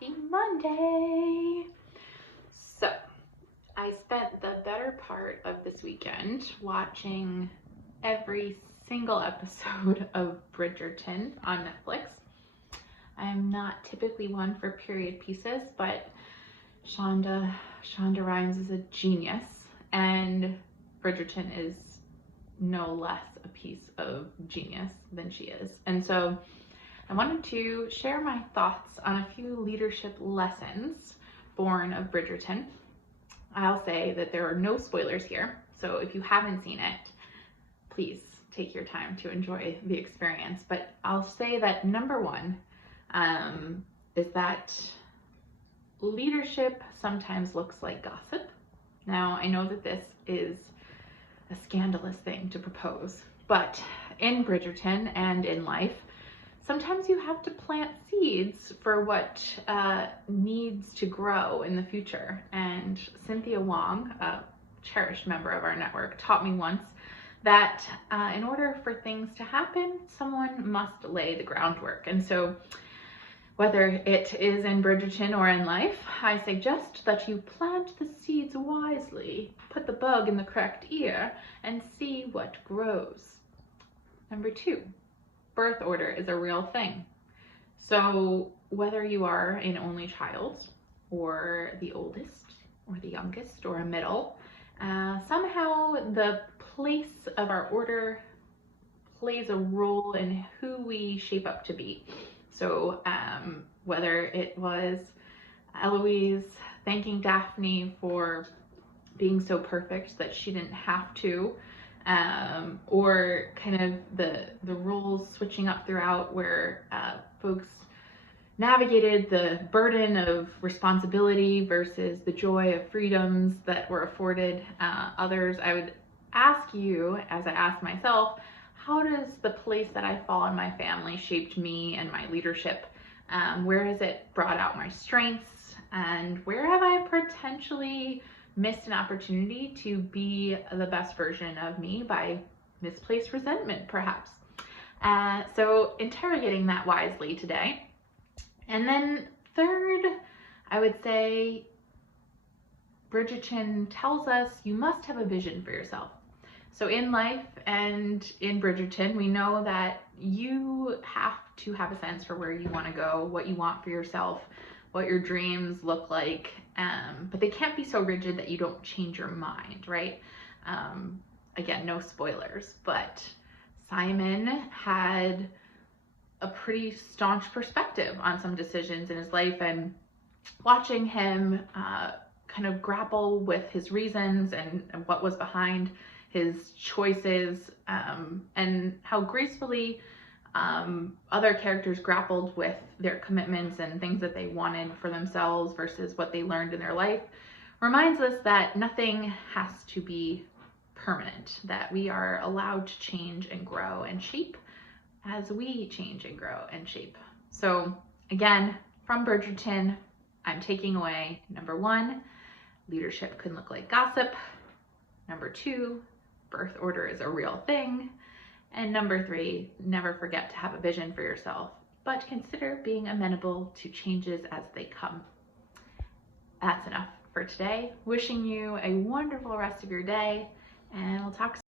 Happy Monday. So I spent the better part of this weekend watching every single episode of Bridgerton on Netflix. I am not typically one for period pieces, but Shonda Rhimes is a genius, and Bridgerton is no less a piece of genius than she is. And so I wanted to share my thoughts on a few leadership lessons born of Bridgerton. I'll say that there are no spoilers here, so if you haven't seen it, please take your time to enjoy the experience. But I'll say that number one is that leadership sometimes looks like gossip. Now, I know that this is a scandalous thing to propose, but in Bridgerton and in life, sometimes you have to plant seeds for what needs to grow in the future. And Cynthia Wong, a cherished member of our network, taught me once that in order for things to happen, someone must lay the groundwork. And so whether it is in Bridgerton or in life, I suggest that you plant the seeds wisely, put the bug in the correct ear, and see what grows. Number two, birth order is a real thing. So whether you are an only child or the oldest or the youngest or a middle, somehow the place of our order plays a role in who we shape up to be. So whether it was Eloise thanking Daphne for being so perfect that she didn't have to, or kind of the roles switching up throughout where folks navigated the burden of responsibility versus the joy of freedoms that were afforded others. I would ask you, as I asked myself, how does the place that I fall in my family shaped me and my leadership? Where has it brought out my strengths? And where have I potentially missed an opportunity to be the best version of me by misplaced resentment, perhaps? So interrogating that wisely today. And then third, I would say Bridgerton tells us you must have a vision for yourself. So in life and in Bridgerton, we know that you have to have a sense for where you want to go, what you want for yourself, what your dreams look like, but they can't be so rigid that you don't change your mind, right? Again, no spoilers, but Simon had a pretty staunch perspective on some decisions in his life, and watching him kind of grapple with his reasons and what was behind his choices, and how gracefully other characters grappled with their commitments and things that they wanted for themselves versus what they learned in their life, reminds us that nothing has to be permanent, that we are allowed to change and grow and shape as we change and grow and shape. So again, from Bridgerton, I'm taking away number one, leadership can look like gossip. Number two, birth order is a real thing. And number three, never forget to have a vision for yourself, but consider being amenable to changes as they come. That's enough for today. Wishing you a wonderful rest of your day, and we'll talk soon.